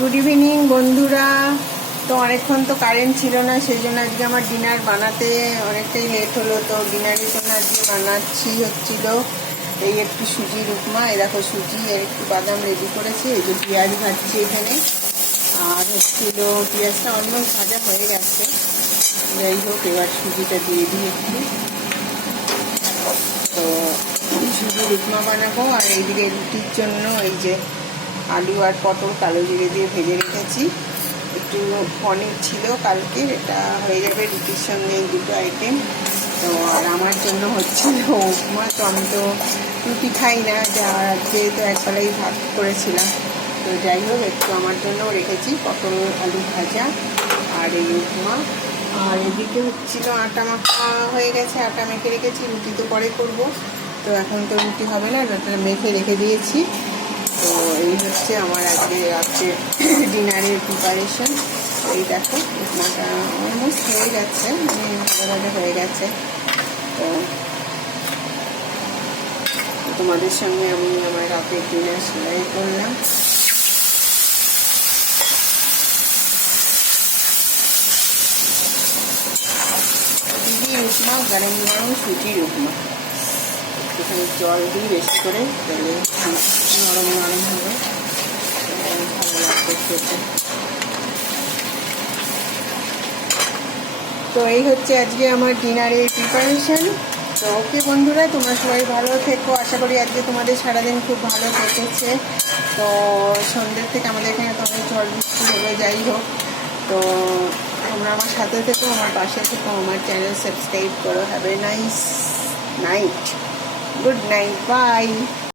Good evening বন্ধুরা। তো অনেকক্ষণ তো কারেন্ট ছিল না, সেই জন্য আজকে আমার ডিনার বানাতে অনেকটাই লেট হলো। তো ডিনারের জন্য আজকে বানাচ্ছি হচ্ছিল এই একটু সুজির উপমা। এই দেখো সুজি আর একটু বাদাম রেডি করেছি। এই যে পেঁয়াজ ভাজছি এখানে, আর হচ্ছিল পেঁয়াজটা অলমোস্ট ভাজা হয়ে গেছে। যাই হোক, এবার সুজিটা দিয়ে দিই একটু। তো সুজির উপমা বানাবো। আর এইদিকে রুটির জন্য এই যে আলু আর পটল কালো জিরে দিয়ে ভেজে রেখেছি। একটু পনির ছিল কালকে, এটা হয়ে যাবে রুটির সঙ্গে, দুটো আইটেম। তো আর আমার জন্য হচ্ছিল উপমা। তো আমি তো রুটি খাই না, যেহেতু একবেলাই ভাত করেছিলাম। তো যাই হোক, একটু আমার জন্য রেখেছি পটল আলু ভাজা আর এই উপমা। আর এদিকে হচ্ছিল আটা মাখা হয়ে গেছে, আটা মেখে রেখেছি। রুটি তো পরে করব, তো এখন তো রুটি হবে না, মেখে রেখে দিয়েছি। তো এই হচ্ছে আমার আজকে রাত্রে ডিনারের প্রিপারেশন। এই দেখো উপমাটা অলমোস্ট হয়ে গেছে, মানে ভালোভাবে হয়ে গেছে। তো তোমাদের সঙ্গে আমি আমার রাতের ডিনার শেয়ার করলাম। সুজির উপমা, গরম গরম সুজির উপমা। একটুখানি জল দিই বেশি করে, তাহলে নরম নরম হবে, ভালো লাগবে খেতে। তো এই হচ্ছে আজকে আমার ডিনারের প্রিপারেশন। তো ওকে বন্ধুরা, তোমরা সবাই ভালো থেকো। আশা করি আজকে তোমাদের সারাদিন খুব ভালো কেটেছে। তো সন্ধ্যের থেকে আমাদের এখানে তো অনেক ঝড় বৃষ্টি হলো। যাই হোক, তো তোমরা আমার সাথে থেকো, আমার পাশে থেকো, আমার চ্যানেল সাবস্ক্রাইব করো। Have a nice night, good night, by.